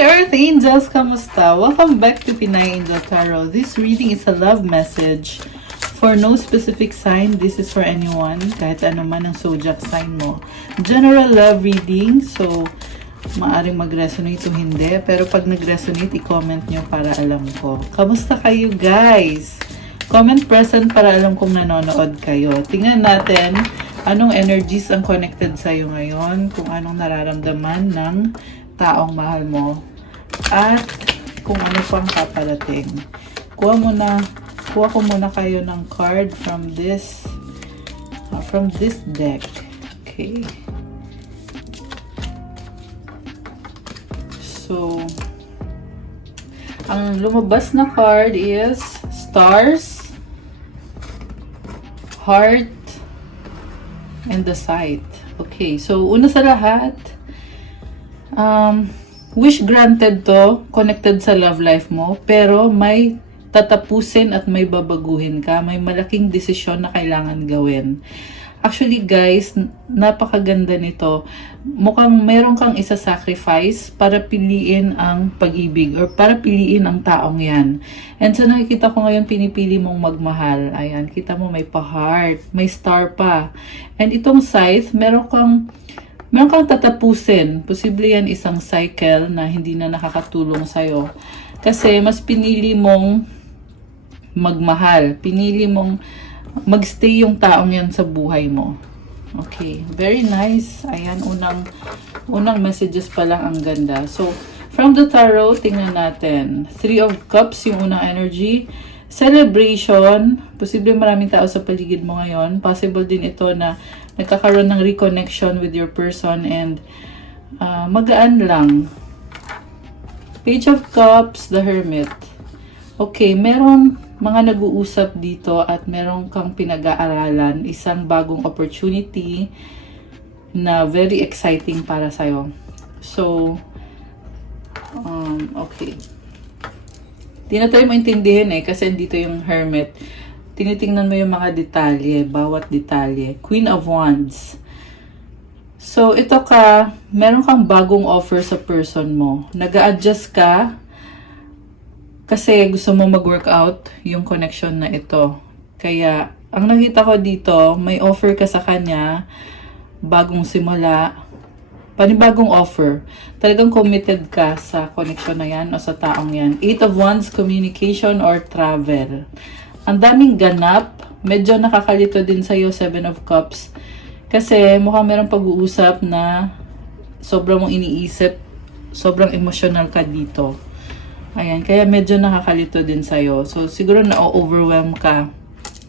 Earth Angels! Kamusta? Welcome back to Pinay Angel Tarot. This reading is a love message for no specific sign. This is for anyone, kahit ano man ang zodiac sign mo. General love reading, so maaring mag-resonate o hindi. Pero pag nag-resonate, i-comment nyo para alam ko. Kamusta kayo, guys? Comment present para alam kong nanonood kayo. Tingnan natin anong energies ang connected sa'yo ngayon, kung anong nararamdaman ng taong mahal mo, at kung ano pang paparating. Kuha ko muna kayo ng card from this deck. Okay. So, ang lumabas na card is Stars, Heart, and the Sight. Okay, so una sa lahat, wish granted to, connected sa love life mo, pero may tatapusin at may babaguhin ka. May malaking desisyon na kailangan gawin. Actually guys, napakaganda nito. Mukhang meron kang isa-sacrifice para piliin ang pag-ibig or para piliin ang taong yan. And so nakikita ko ngayon, pinipili mong magmahal. Ayan, kita mo may pa-heart, may star pa. And itong Scythe, meron kang tatapusin. Posible yan isang cycle na hindi na nakakatulong sa'yo. Kasi mas pinili mong magmahal. Pinili mong magstay yung taong yan sa buhay mo. Okay. Very nice. Ayan, unang messages pa lang ang ganda. So, from the tarot, tingnan natin. Three of Cups, yung unang energy. Celebration. Posible maraming tao sa paligid mo ngayon. Possible din ito na nagkakaroon ng reconnection with your person and magaan lang. Page of Cups, the Hermit. Okay, meron mga nag-uusap dito at meron kang pinag-aaralan, isang bagong opportunity na very exciting para sa'yo. So, okay. Tinatry mo intindihin kasi dito yung Hermit. Tinitingnan mo yung mga detalye, bawat detalye. Queen of Wands. So, ito meron kang bagong offer sa person mo. Nag-a-adjust ka kasi gusto mo mag-workout yung connection na ito. Kaya, ang nakita ko dito, may offer ka sa kanya, bagong simula, panibagong offer. Talagang committed ka sa connection na yan o sa taong yan. Eight of Wands, communication or travel. Ang daming ganap, medyo nakakalito din sa'yo, Seven of Cups. Kasi mukhang merong pag-uusap na sobrang mong iniisip, sobrang emotional ka dito. Ayan, kaya medyo nakakalito din sa'yo. So, siguro na-overwhelm ka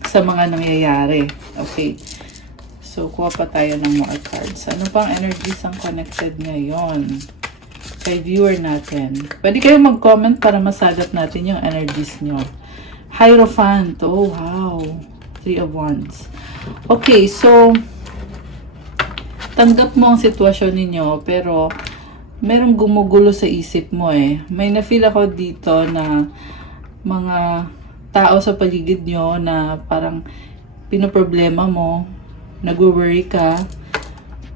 sa mga nangyayari. Okay. So, kuha pa tayo ng mga cards. Ano pang energies ang connected ngayon kay viewer natin? Pwede kayong mag-comment para masagot natin yung energies nyo. Hierophant. Oh, wow. Three of Wands. Okay, so, tanggap mo ang sitwasyon ninyo, pero merong gumugulo sa isip mo May na-feel ako dito na mga tao sa paligid nyo na parang pinoproblema mo, nag-worry ka,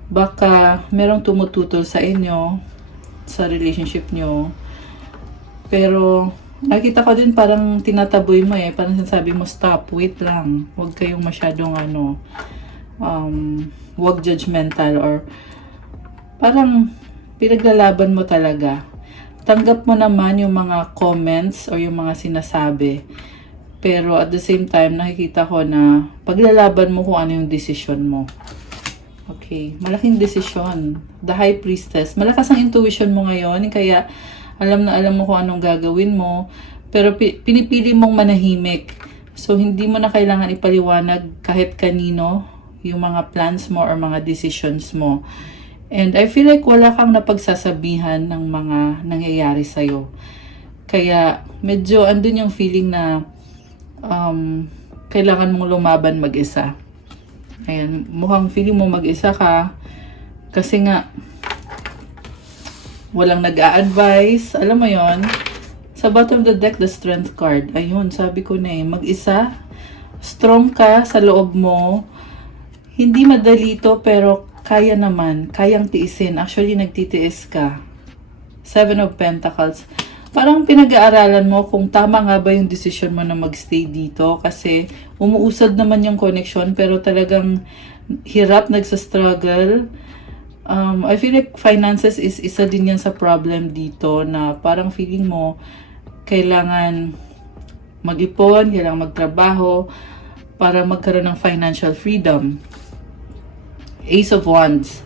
baka merong tumututol sa inyo, sa relationship nyo, pero nakita ko din parang tinataboy mo parang sinasabi mo, stop, wait lang, huwag kayong masyadong huwag judgmental or parang pinaglalaban mo talaga. Tanggap mo naman yung mga comments or yung mga sinasabi. Pero at the same time, nakikita ko na paglalaban mo kung ano yung decision mo. Okay, malaking decision. The High Priestess. Malakas ang intuition mo ngayon, kaya alam na alam mo kung anong gagawin mo. Pero pinipili mong manahimik. So, hindi mo na kailangan ipaliwanag kahit kanino yung mga plans mo or mga decisions mo. And I feel like wala kang napagsasabihan ng mga nangyayari sa'yo. Kaya medyo andun yung feeling na kailangan mong lumaban mag-isa. Ayan, mukhang feeling mo mag-isa ka kasi nga walang nag-a-advise. Alam mo yon, sa bottom of the deck, the Strength card. Ayun, sabi ko na mag-isa. Strong ka sa loob mo. Hindi madali to, pero kaya naman, kayang tiisin. Actually, nagtitiis ka. Seven of Pentacles. Parang pinag-aaralan mo kung tama nga ba yung decision mo na magstay dito kasi umuusad naman yung connection pero talagang hirap, nagsa-struggle. I feel like finances is isa din yan sa problem dito na parang feeling mo kailangan mag-ipon, kailangan magtrabaho para magkaroon ng financial freedom. Ace of Wands.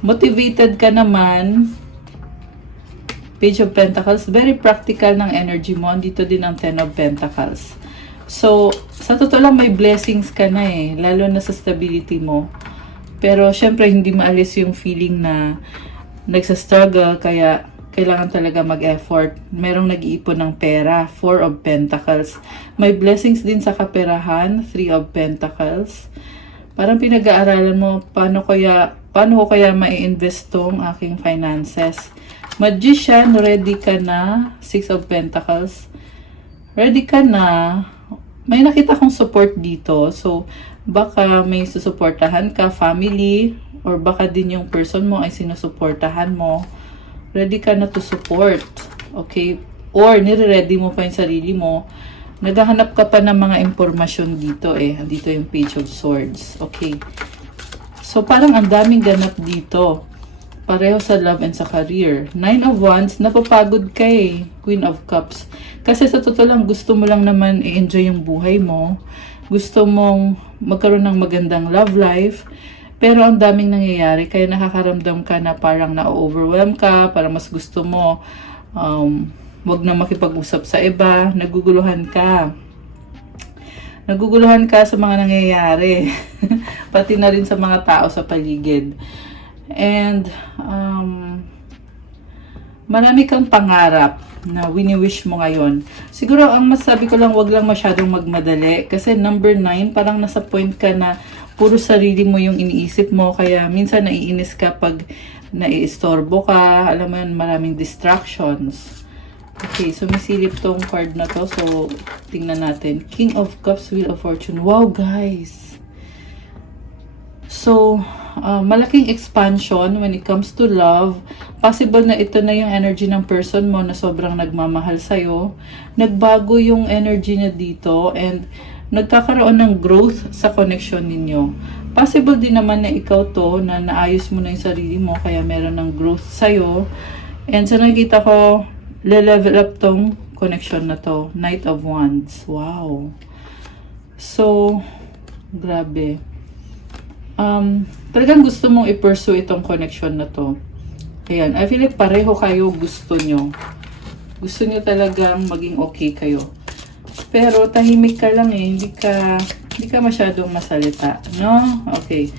Motivated ka naman. Page of Pentacles, very practical ng energy mo. Dito din ang Ten of Pentacles. So, sa totoo lang may blessings ka na eh, lalo na sa stability mo. Pero, syempre, hindi maalis yung feeling na nagsa-struggle, kaya kailangan talaga mag-effort. Merong nag-iipon ng pera, Four of Pentacles. May blessings din sa kaperahan, Three of Pentacles. Parang pinag-aaralan mo, paano ko kaya mai-invest tong aking finances. Magician, ready ka na. Six of Pentacles. Ready ka na. May nakita kong support dito. So, baka may susuportahan ka, family, or baka din yung person mo ay sinusuportahan mo. Ready ka na to support. Okay? Or, nire-ready mo pa yung sarili mo. Naghahanap ka pa ng mga impormasyon dito eh. Dito yung Page of Swords. Okay? So, parang ang daming ganap dito. Pareho sa love and sa career. Nine of Wands, napapagod ka eh. Queen of Cups. Kasi sa totoo lang, gusto mo lang naman i-enjoy yung buhay mo. Gusto mong magkaroon ng magandang love life. Pero ang daming nangyayari. Kaya nakakaramdam ka na parang na-overwhelm ka. Parang mas gusto mo wag na makipag-usap sa iba. Naguguluhan ka. Naguguluhan ka sa mga nangyayari. Pati na rin sa mga tao sa paligid. And, marami kang pangarap na wini-wish mo ngayon. Siguro, ang masabi ko lang, wag lang masyadong magmadali. Kasi number 9, parang nasa point ka na puro sarili mo yung iniisip mo. Kaya minsan naiinis ka pag naiistorbo ka. Alam mo yan, maraming distractions. Okay, so misilip tong card na to. So, tingnan natin. King of Cups, Wheel of Fortune. Wow, guys! So, malaking expansion when it comes to love. Possible na ito na yung energy ng person mo na sobrang nagmamahal sa'yo. Nagbago yung energy niya dito and nagkakaroon ng growth sa connection ninyo. Possible din naman na ikaw to na naayos mo na yung sarili mo kaya meron ng growth sa'yo. And so nakikita ko, le-level up tong connection na to. Knight of Wands. Wow. So, grabe. Talagang gusto mong i-pursue itong connection na to. Ayan, I feel like pareho kayo gusto nyo. Gusto nyo talagang maging okay kayo. Pero tahimik ka lang eh, hindi ka masyadong masalita, no? Okay.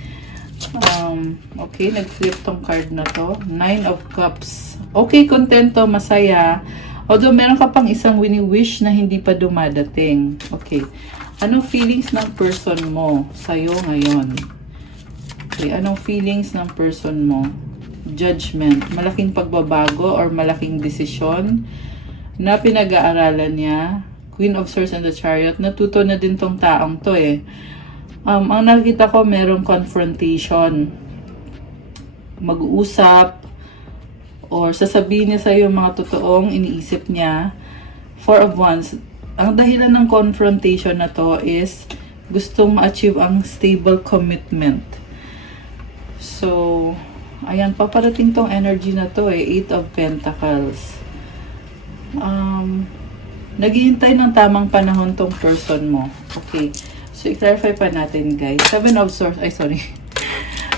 Okay, nag-flip tong card na to. Nine of Cups. Okay, kontento, masaya. Although meron ka pang isang wini-wish na hindi pa dumadating. Okay. Anong feelings ng person mo sa'yo ngayon? Okay, anong feelings ng person mo? Judgment. Malaking pagbabago or malaking desisyon na pinag-aaralan niya. Queen of Swords and the Chariot. Natuto na din tong taong to eh. Ang nakita ko, merong confrontation. Mag-uusap or sasabihin niya sa'yo yung mga totoong iniisip niya. Four of Wands. Ang dahilan ng confrontation na to is gustong ma-achieve ang stable commitment. So, ayan, paparating tong energy na to eh. Eight of Pentacles. Naghihintay ng tamang panahon tong person mo. Okay. So, i-clarify pa natin, guys. Seven of Swords. Ay, sorry.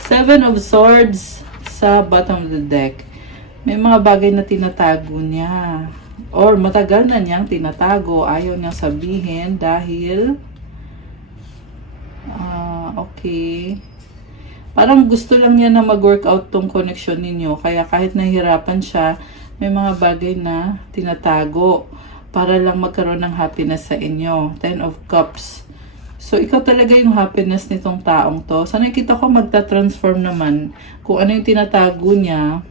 Seven of Swords sa bottom of the deck. May mga bagay na tinatago niya. Or matagal na niyang tinatago. Ayaw niyang sabihin dahil okay. Parang gusto lang niya na mag-workout tong connection ninyo. Kaya kahit nahihirapan siya, may mga bagay na tinatago para lang magkaroon ng happiness sa inyo. Ten of Cups. So, ikaw talaga yung happiness nitong taong to. Sa nakikita ko, magta-transform naman. Kung ano yung tinatago niya,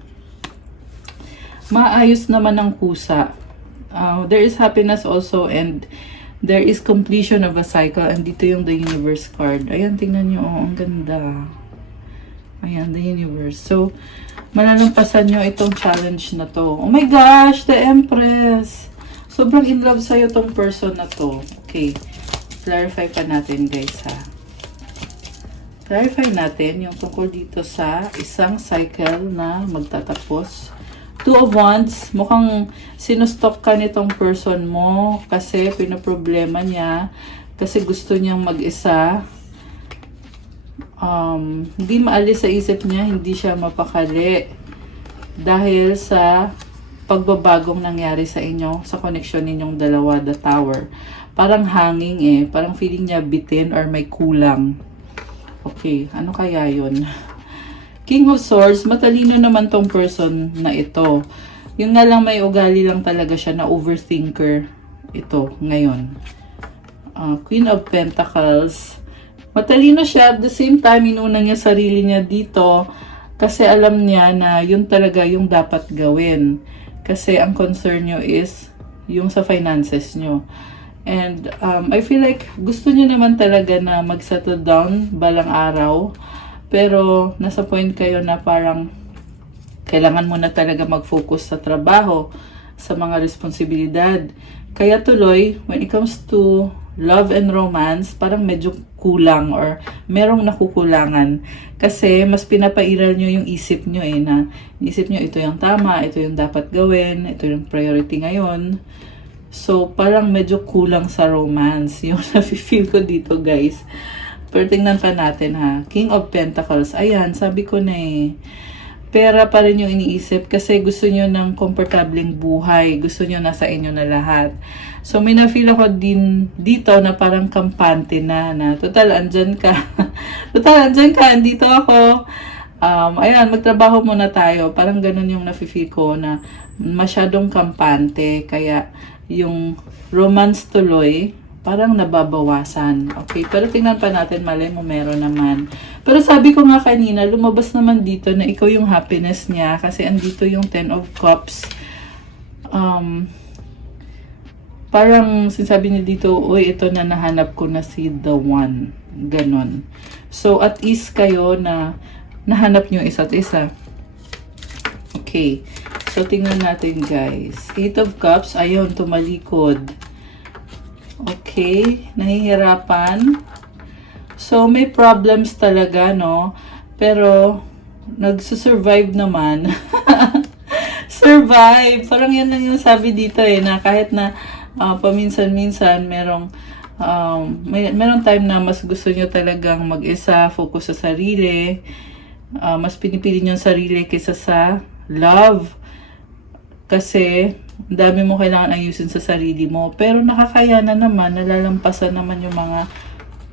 maayos naman ng kusa. There is happiness also and there is completion of a cycle. And dito yung the universe card. Ayan, tingnan nyo. Oh, ang ganda. Ayan, the universe. So, malalampasan nyo itong challenge na to. Oh my gosh, the Empress! Sobrang in love sa'yo tong person na to. Okay, clarify pa natin guys ha. Clarify natin yung tungkol dito sa isang cycle na magtatapos. Two of Wands, mukhang sinustok ka nitong person mo kasi pinoproblema niya, kasi gusto niyang mag-isa. Hindi maalis sa isip niya, hindi siya mapakali dahil sa pagbabagong nangyari sa inyo, sa connection ninyong dalawa, the Tower. Parang hanging parang feeling niya bitin or may kulang. Okay, ano kaya yun? King of Swords, matalino naman tong person na ito. Yung nga lang may ugali lang talaga siya na overthinker ito ngayon. Queen of Pentacles, matalino siya, at the same time inuna niya sarili niya dito kasi alam niya na yun talaga yung dapat gawin. Kasi ang concern nyo is yung sa finances nyo. And I feel like gusto niyo naman talaga na mag-settle down balang araw. Pero nasa point kayo na parang kailangan mo na talaga mag-focus sa trabaho, sa mga responsibilidad. Kaya tuloy, when it comes to love and romance, parang medyo kulang or merong nakukulangan. Kasi mas pinapairal nyo yung isip nyo na isip nyo ito yung tama, ito yung dapat gawin, ito yung priority ngayon. So, parang medyo kulang sa romance yung nafe-feel ko dito, guys. Pero tingnan pa natin, ha. King of Pentacles. Ayan, sabi ko na pera pa rin yung iniisip kasi gusto nyo ng komportableng buhay. Gusto nyo nasa inyo na lahat. So, may na-feel ako din dito na parang kampante na total, andyan ka. Total, andyan ka. Andito ako. Ayan, magtrabaho muna tayo. Parang ganun yung nafe-feel ko na masyadong kampante. Kaya, yung romance tuloy, parang nababawasan. Okay, pero tingnan pa natin, malay mo meron naman. Pero sabi ko nga kanina, lumabas naman dito na ikaw yung happiness niya kasi andito yung 10 of Cups. Parang sinasabi niya dito, uy, ito na nahanap ko na si the one. Ganon. So, at ease kayo na nahanap niyo isa't isa. Okay. So, tingnan natin guys. 8 of Cups, ayun, tumalikod. Okay, nahihirapan. So, may problems talaga, no? Pero, nagsusurvive naman. Survive! Parang yan lang yung sabi dito na kahit na paminsan-minsan, merong time na mas gusto nyo talagang mag-isa, focus sa sarili. Mas pinipili nyo yung sarili kaysa sa love. Kasi, dami mo kailangan ayusin sa sarili mo. Pero nakakayanan naman, nalalampasan naman yung mga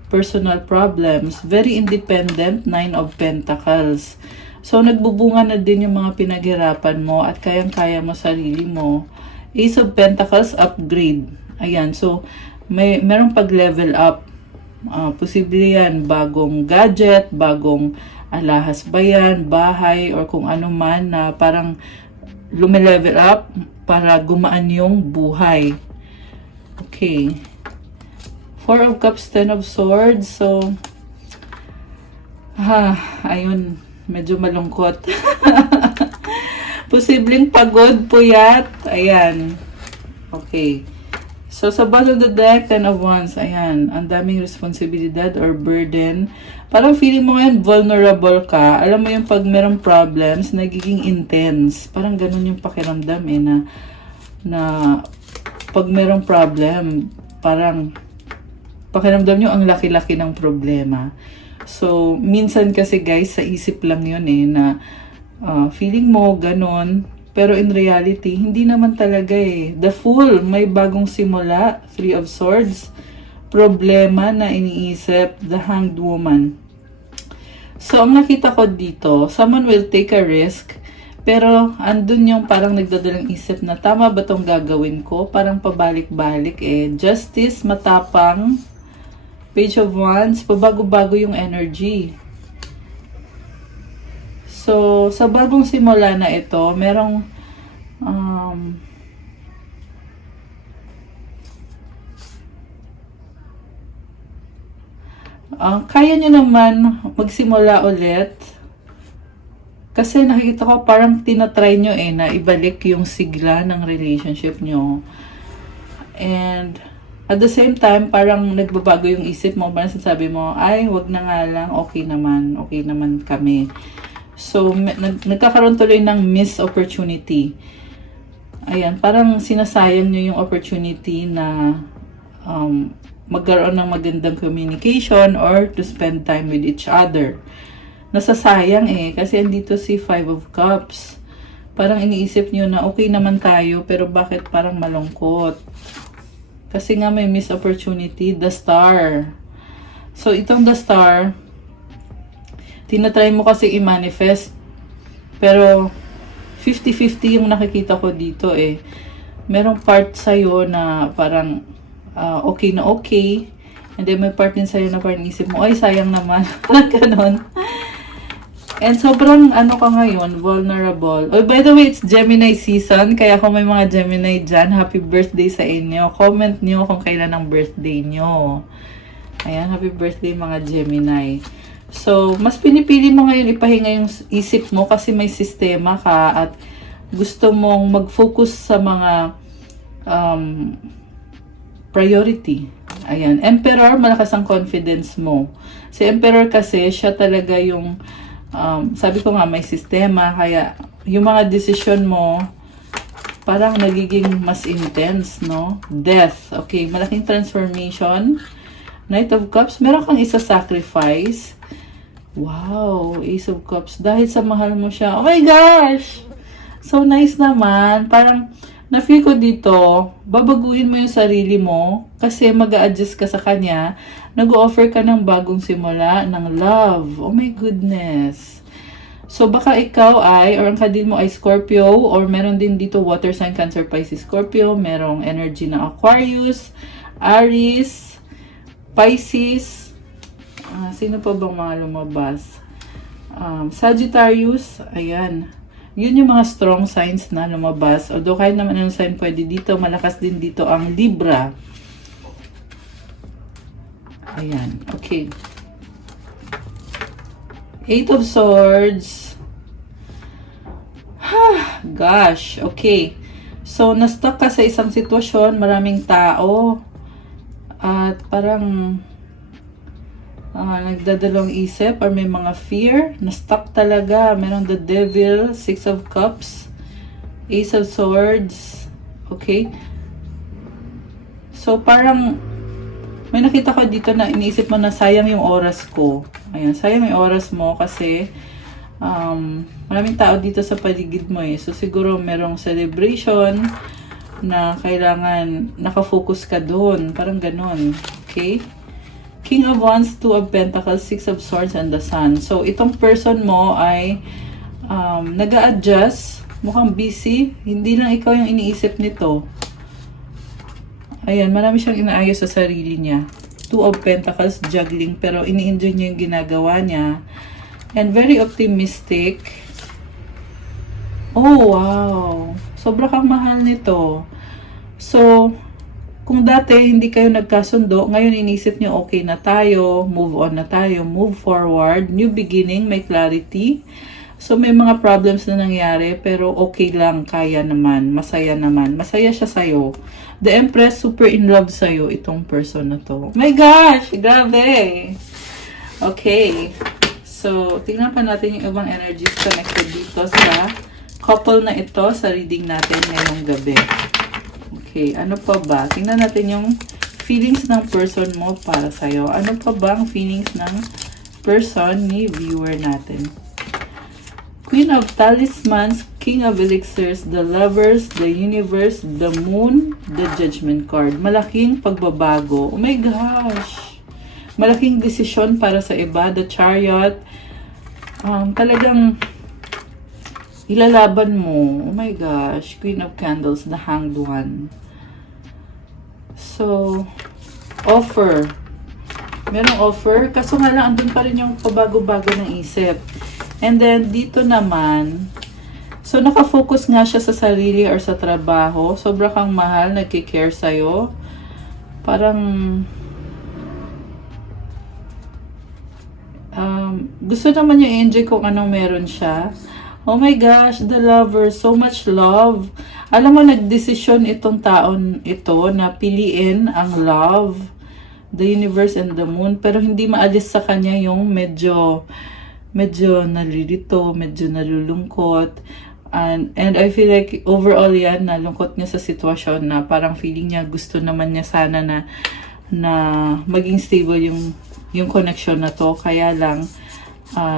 personal problems. Very independent, 9 of Pentacles. So, nagbubunga na din yung mga pinaghirapan mo at kayang-kaya mo sarili mo. Ace of Pentacles, upgrade. Ayan, so, merong pag-level up. Posible yan, bagong gadget, bagong alahas ba yan, bahay, or kung ano man na parang lumilevel up para gumaan yung buhay. Okay. 4 of Cups, 10 of Swords. So, ayun, medyo malungkot. Posibleng pagod, puyat. Ayan. Okay. So, sa bottom of the deck, 10 of Wands. Ayan, ang daming responsibilidad or burden. Parang feeling mo ngayon, vulnerable ka. Alam mo yung pag merong problems, nagiging intense. Parang ganun yung pakiramdam na pag merong problem, parang pakiramdam nyo ang laki-laki ng problema. So, minsan kasi guys, sa isip lang yun na feeling mo, ganun. Pero in reality, hindi naman talaga The Fool, may bagong simula. 3 of Swords, problema na iniisip. The Hanged Woman. So, ang nakita ko dito, someone will take a risk. Pero, andun yung parang nagdadalang isip na, tama ba itong gagawin ko? Parang pabalik-balik Justice, matapang. Page of Wands, pabago-bago yung energy. So, sa bagong simula na ito, merong kaya nyo naman magsimula ulit. Kasi nakikita ko parang tinatry nyo na ibalik yung sigla ng relationship nyo. And at the same time, parang nagbabago yung isip mo. Parang sinasabi mo, ay, wag na nga lang, okay naman kami. So, nagkakaroon tuloy ng missed opportunity. Ayan, parang sinasayang nyo yung opportunity na magkaroon ng magandang communication or to spend time with each other. Nasasayang kasi andito si Five of Cups. Parang iniisip nyo na okay naman tayo, pero bakit parang malungkot? Kasi nga may missed opportunity, the Star. So, itong the Star, tinatry mo kasi i-manifest. Pero, 50-50 yung nakikita ko dito Merong part sa'yo na parang okay na okay. And then may part din sa'yo na parang isip mo, ay sayang naman. Ganon. And sobrang ka ngayon, vulnerable. Oh, by the way, it's Gemini season. Kaya kung may mga Gemini dyan, happy birthday sa inyo. Comment nyo kung kailan ang birthday nyo. Ayan, happy birthday mga Gemini. So, mas pinipili mo ngayon ipahinga yung isip mo kasi may sistema ka at gusto mong mag-focus sa mga priority. Ayan. Emperor, malakas ang confidence mo. Si Emperor kasi, siya talaga yung sabi ko nga, may sistema, kaya yung mga decision mo, parang nagiging mas intense, no? Death, okay, malaking transformation. Knight of Cups, meron kang isa-sacrifice. Wow, Ace of Cups, dahil sa mahal mo siya. Oh my gosh! So nice naman, parang na-feel ko dito, babaguhin mo yung sarili mo kasi mag-a-adjust ka sa kanya. Nag-o-offer ka ng bagong simula, ng love. Oh my goodness. So, baka ikaw or ang kadil mo ay Scorpio, or meron din dito water sign, Cancer, Pisces, Scorpio. Merong energy ng Aquarius, Aries, Pisces. Sino pa bang mga lumabas? Sagittarius, ayan. Yun yung mga strong signs na lumabas. Although kahit naman anong sign pwede dito, malakas din dito ang Libra. Ayan, okay. Eight of Swords. Gosh, okay. So, na-stuck ka sa isang sitwasyon, maraming tao. At parang nagdadalawang isip or may mga fear. Na-stuck talaga. Meron the Devil, Six of Cups, Ace of Swords. Okay. So, parang may nakita ko dito na iniisip mo na sayang yung oras ko. Ayan, sayang yung oras mo kasi maraming tao dito sa paligid mo So, siguro merong celebration na kailangan nakafocus ka doon. Parang ganun. Okay? King of Wands, Two of Pentacles, Six of Swords, and the Sun. So, itong person mo ay nag-a-adjust. Mukhang busy. Hindi lang ikaw yung iniisip nito. Ayan, marami siyang inaayos sa sarili niya. Two of Pentacles, juggling, pero ini-enjoy niya yung ginagawa niya. And very optimistic. Oh, wow. Sobra kang mahal nito. So, kung dati hindi kayo nagkasundo, ngayon inisip niyo okay na tayo, move on na tayo, move forward, new beginning, may clarity. So, may mga problems na nangyari, pero okay lang, kaya naman, masaya naman. Masaya siya sa'yo. The Empress, super in love sa'yo, itong person na to. Oh my gosh, grabe! Okay. So, tingnan pa natin yung ibang energies connected dito sa couple na ito sa reading natin ngayong gabi. Okay, ano pa ba? Tingnan natin yung feelings ng person mo para sa'yo. Ano pa ba ang feelings ng person ni viewer natin? Queen of Talismans, King of Elixirs, the Lovers, the Universe, the Moon, the Judgment card. Malaking pagbabago. Oh my gosh! Malaking desisyon para sa iba. The Chariot. Talagang ilalaban mo. Oh my gosh. Queen of Candles, the Hanged One. So, offer. Merong offer. Kaso nga lang, andun pa rin yung pabago-bago ng isip. And then, dito naman, so nakafocus nga siya sa sarili or sa trabaho. Sobra kang mahal, nagkikare sa'yo. Parang, gusto naman niya i-enjoy kung anong meron siya. Oh my gosh, the lover, so much love. Alam mo, nagdesisyon itong taon ito na piliin ang love, the universe and the moon, pero hindi maalis sa kanya yung medyo nalilito, medyo nalulungkot. And I feel like overall yan, nalungkot niya sa sitwasyon na parang feeling niya gusto naman niya sana na maging stable yung connection na to. Kaya lang,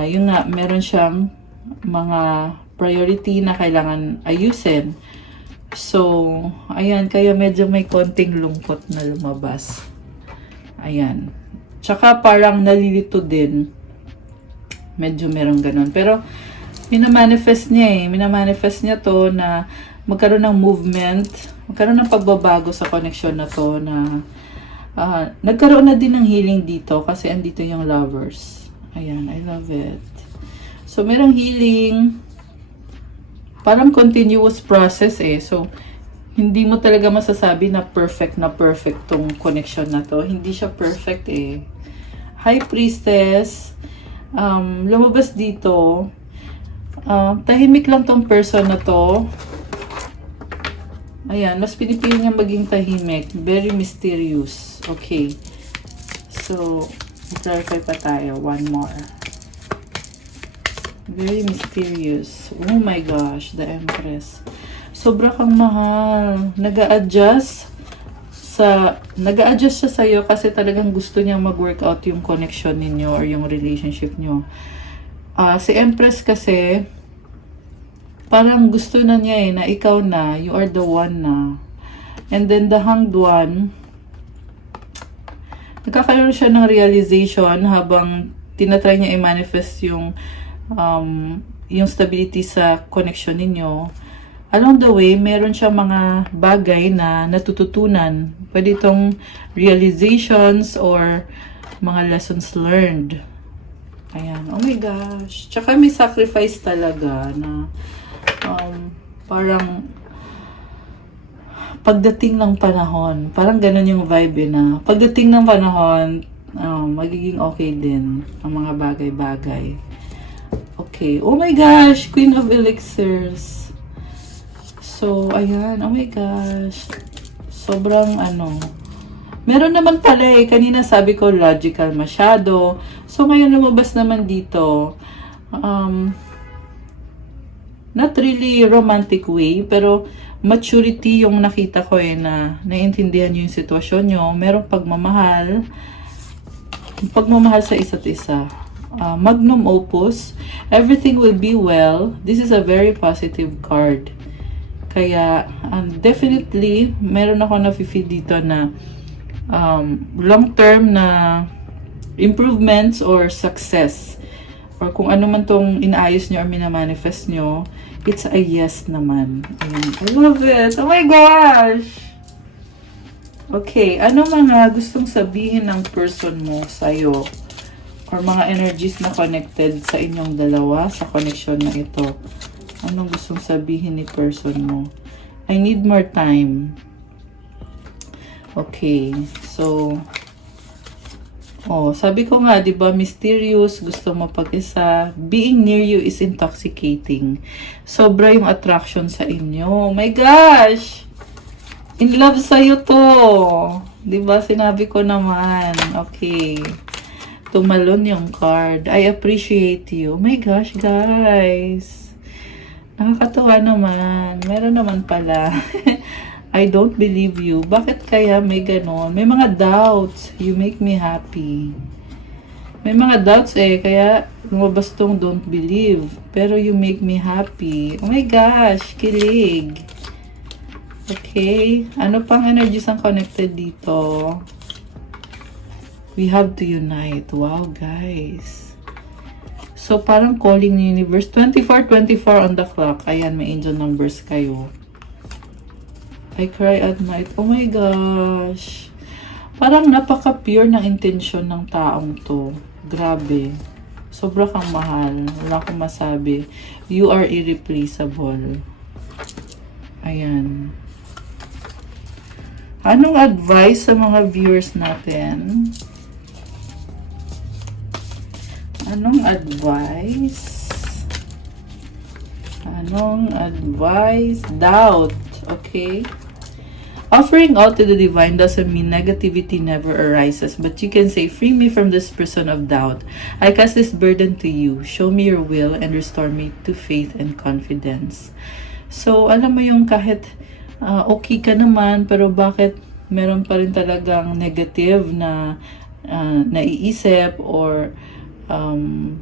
yun nga, meron siyang mga priority na kailangan ayusin. So, ayan, kaya medyo may konting lungkot na lumabas. Ayan. Tsaka parang nalilito din. Medyo meron ganun. Pero, minamanifest niya to na magkaroon ng movement, magkaroon ng pagbabago sa connection na to na nagkaroon na din ng healing dito kasi andito yung lovers. Ayan, I love it. So, merong healing. Parang continuous process eh. So, hindi mo talaga masasabi na perfect tong connection na to. Hindi siya perfect eh. High Priestess. Lumabas dito. Tahimik lang tong person na to. Ayan, mas pinipili niya maging tahimik. Very mysterious. Okay. So, clarify pa tayo. One more. Very mysterious. Oh my gosh, the Empress. Sobra kang mahal. Nag-a-adjust siya sa'yo kasi talagang gusto niyang mag-workout yung connection ninyo or yung relationship niyo. Si Empress kasi, parang gusto na niya na ikaw na, you are the one na. And then the Hanged One, nagkakaroon siya ng realization habang tinatry niya i-manifest yung stability sa connection ninyo. Along the way, meron siya mga bagay na natututunan. Pwede itong realizations or mga lessons learned. Ayan. Oh my gosh. Tsaka may sacrifice talaga na parang pagdating ng panahon, parang ganun yung vibe na pagdating ng panahon, magiging okay din ang mga bagay-bagay. Okay. Oh my gosh. Queen of Elixirs. So, ayan. Oh my gosh. Sobrang meron naman pala eh. Kanina sabi ko logical masyado. So, ngayon lumabas naman dito. Not really romantic way, pero maturity yung nakita ko eh na naiintindihan nyo yung sitwasyon nyo. Merong pagmamahal sa isa't isa. Magnum opus. Everything will be well. This is a very positive card. Kaya, definitely, meron ako na-feel dito na long-term na improvements or success. Or kung ano man tong inaayos nyo or minamanifest nyo, it's a yes naman. Ayan. I love it. Oh my gosh! Okay, ano mga gustong sabihin ng person mo sa'yo? Or mga energies na connected sa inyong dalawa sa connection na ito? Anong gustong sabihin ni person mo? I need more time. Okay. So, sabi ko nga, 'di ba, mysterious, gusto mo pag-isa. Being near you is intoxicating. Sobra yung attraction sa inyo. Oh my gosh! In love sa'yo to. 'Di ba? Sinabi ko naman. Okay. Tumalon yung card. I appreciate you. Oh my gosh, guys. Nakakatawa naman. Meron naman pala. I don't believe you. Bakit kaya may ganon? May mga doubts. You make me happy. May mga doubts eh. Kaya lumabas tong don't believe. Pero you make me happy. Oh my gosh. Kilig. Okay. Ano pang energies ang connected dito? We have to unite. Wow, guys. So, parang calling the universe. 24 on the clock. Ayan, may angel numbers kayo. I cry at night. Oh my gosh. Parang napaka-pure ng intention ng taong to. Grabe. Sobra kang mahal. Wala akong masabi. You are irreplaceable. Ayan. Anong advice sa mga viewers natin? Anong advice Anong advice? Doubt. Okay. Offering all to the divine doesn't mean negativity never arises, but you can say, free me from this prison of doubt. I cast this burden to you. Show me your will and restore me to faith and confidence. So, alam mo yung kahit okay ka naman, pero bakit meron pa rin talagang negative na naiisip or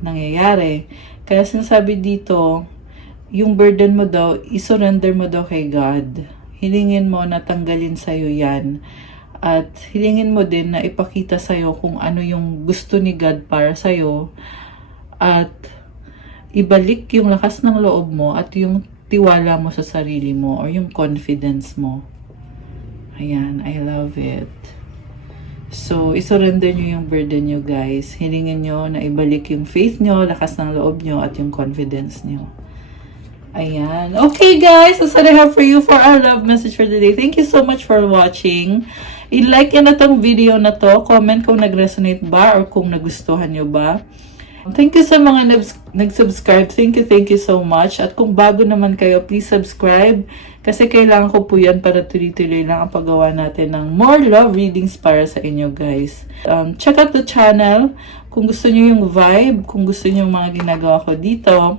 nangyayari. Kaya sinasabi dito, yung burden mo daw, isurrender mo daw kay God. Hilingin mo na tanggalin sa'yo yan. At hilingin mo din na ipakita sa'yo kung ano yung gusto ni God para sa'yo. At ibalik yung lakas ng loob mo at yung tiwala mo sa sarili mo or yung confidence mo. Ayan, I love it. So, isurrender nyo yung burden nyo, guys. Hilingin nyo na ibalik yung faith nyo, lakas ng loob nyo, at yung confidence nyo. Ayan. Okay, guys. That's what I have for you for our love message for today. Thank you so much for watching. I-like na tong video na to. Comment kung nag-resonate ba or kung nagustuhan nyo ba. Thank you sa mga nag-subscribe. Thank you so much. At kung bago naman kayo, please subscribe. Kasi kailangan ko po yan para tuloy-tuloy lang ang paggawa natin ng more love readings para sa inyo, guys. Check out the channel. Kung gusto nyo yung vibe, kung gusto nyo yung mga ginagawa ko dito,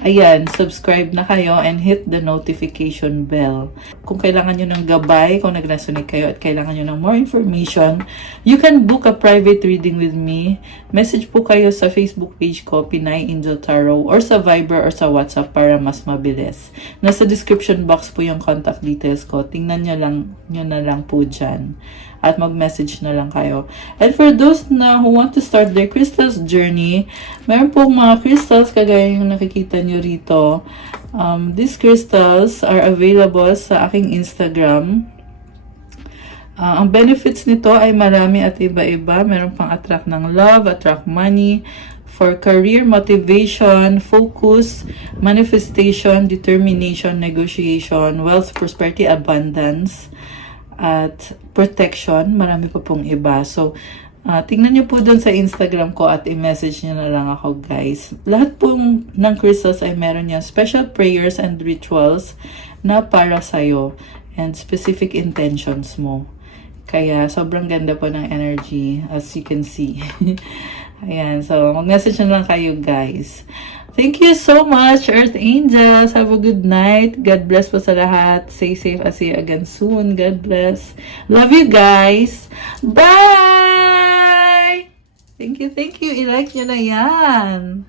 ayan, subscribe na kayo and hit the notification bell. Kung kailangan nyo ng gabay, kung nag-resonate kayo at kailangan nyo ng more information, you can book a private reading with me. Message po kayo sa Facebook page ko, Pinay Angel Tarot, or sa Viber or sa WhatsApp para mas mabilis. Nasa description box po yung contact details ko. Tingnan nyo na lang po dyan. At mag-message na lang kayo. And for those na who want to start their crystals journey, meron pong mga crystals kagaya yung nakikita nyo rito. These crystals are available sa aking Instagram. Ang benefits nito ay marami at iba-iba. Meron pang attract ng love, attract money, for career, motivation, focus, manifestation, determination, negotiation, wealth, prosperity, abundance, at protection. Marami pa pong iba. So, tingnan nyo po dun sa Instagram ko at i-message nyo na lang ako, guys. Lahat pong ng crystals ay meron yan special prayers and rituals na para sa'yo and specific intentions mo. Kaya, sobrang ganda po ng energy as you can see. Ayan. So, mag-message na lang kayo, guys. Thank you so much, Earth Angels. Have a good night. God bless po sa lahat. Stay safe. I'll see you again soon. God bless. Love you guys. Bye! Thank you. I-like nyo na yan.